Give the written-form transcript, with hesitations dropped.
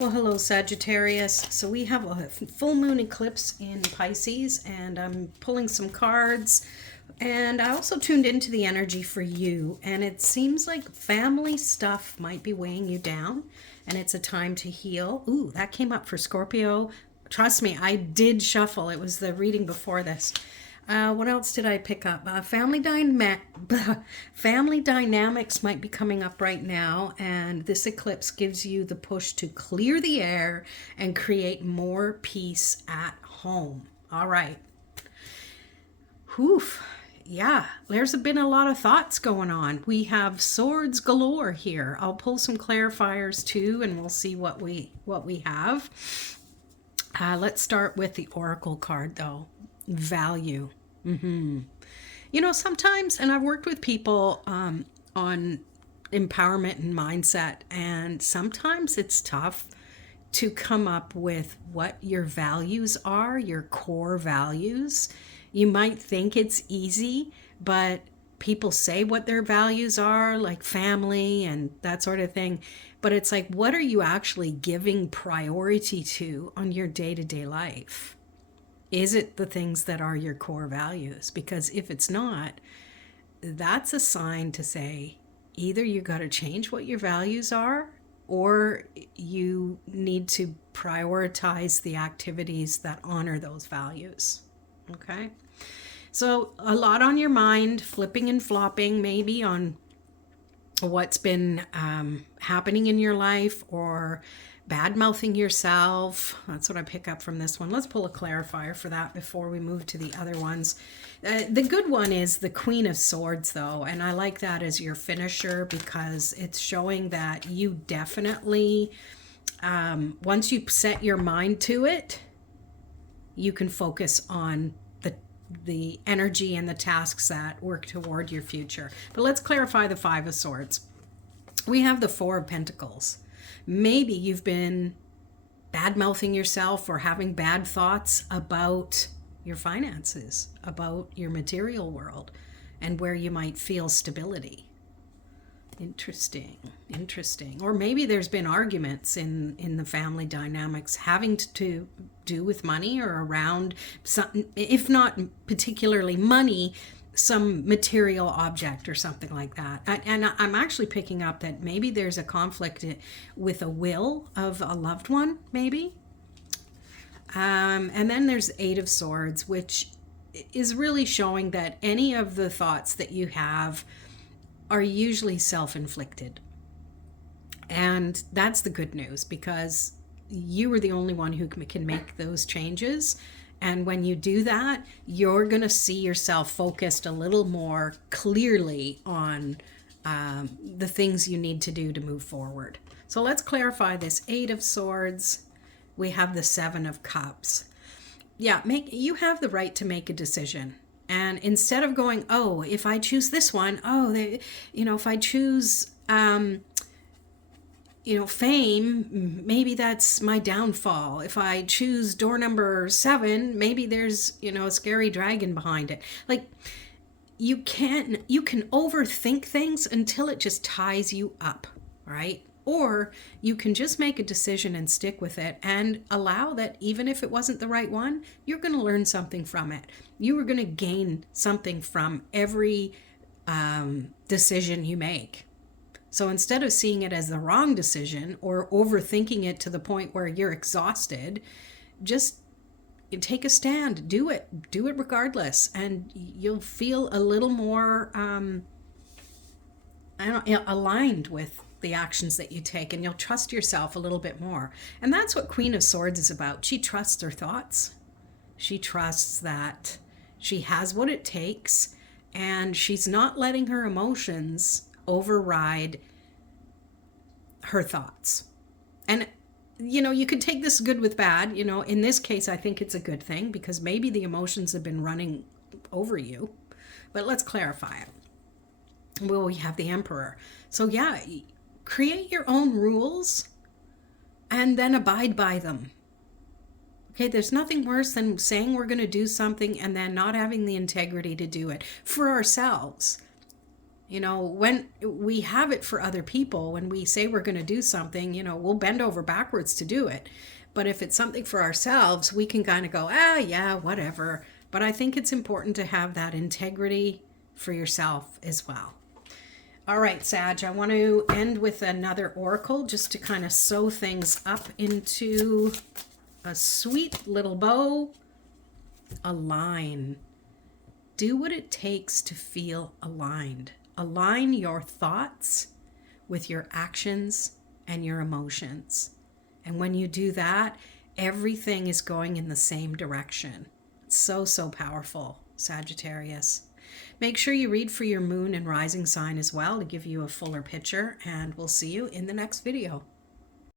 Well, hello, Sagittarius. So we have a full moon eclipse in Pisces, and I'm pulling some cards. And I also tuned into the energy for you, and it seems like family stuff might be weighing you down, and it's a time to heal. Ooh, that came up for Scorpio. Trust me, I did shuffle. It was the reading before this. What else did I pick up? Family dynamics might be coming up right now, and this eclipse gives you the push to clear the air and create more peace at home. All right. Whew. Yeah, there's been a lot of thoughts going on. We have swords galore here. I'll pull some clarifiers too, and we'll see what we have. Let's start with the oracle card, though. Value. Sometimes, and I've worked with people on empowerment and mindset, and sometimes it's tough to come up with what your values are, your core values. You might think it's easy, but people say what their values are, like family and that sort of thing. But it's like, what are you actually giving priority to on your day-to-day life? Is it the things that are your core values? Because if it's not, that's a sign to say either you got to change what your values are, or you need to prioritize the activities that honor those values. Okay? So, a lot on your mind, flipping and flopping maybe on what's been happening in your life, or bad mouthing yourself. That's what I pick up from this one. Let's pull a clarifier for that before we move to the other ones. The good one is the Queen of Swords, though, and I like that as your finisher because it's showing that you definitely, once you set your mind to it, you can focus on the energy and the tasks that work toward your future. But let's clarify the Five of Swords. We have the Four of Pentacles. Maybe you've been bad mouthing yourself or having bad thoughts about your finances, about your material world, and where you might feel stability. Interesting. Or maybe there's been arguments in the family dynamics having to do with money, or around some, if not particularly money, some material object or something like that. And I'm actually picking up that maybe there's a conflict with a will of a loved one, maybe. And then there's Eight of Swords, which is really showing that any of the thoughts that you have are usually self-inflicted. And that's the good news, because you are the only one who can make those changes. And when you do that, you're going to see yourself focused a little more clearly on the things you need to do to move forward. So let's clarify this Eight of Swords. We have the Seven of Cups. Yeah, you have the right to make a decision. And instead of going, oh, if I choose this one, if I choose, fame, maybe that's my downfall. If I choose door number 7, maybe there's, a scary dragon behind it. Like, you can overthink things until it just ties you up, right? Or you can just make a decision and stick with it and allow that even if it wasn't the right one, you're going to learn something from it. You are going to gain something from every decision you make. So instead of seeing it as the wrong decision or overthinking it to the point where you're exhausted, just take a stand, do it regardless, and you'll feel a little more aligned with the actions that you take, and you'll trust yourself a little bit more. And that's what Queen of Swords is about. She trusts her thoughts. She trusts that she has what it takes, and she's not letting her emotions override her thoughts. And you could take this good with bad. In this case, I think it's a good thing, because maybe the emotions have been running over you. But let's clarify it. Well, we have the Emperor. So yeah, create your own rules and then abide by them. Okay, there's nothing worse than saying we're going to do something and then not having the integrity to do it for ourselves. You know, when we have it for other people, when we say we're going to do something, you know, we'll bend over backwards to do it. But if it's something for ourselves, we can kind of go, yeah, whatever. But I think it's important to have that integrity for yourself as well. All right, Sag, I want to end with another oracle just to kind of sew things up into a sweet little bow. Align. Do what it takes to feel aligned. Align your thoughts with your actions and your emotions. And when you do that, everything is going in the same direction. It's so, so powerful, Sagittarius. Make sure you read for your moon and rising sign as well to give you a fuller picture, and we'll see you in the next video.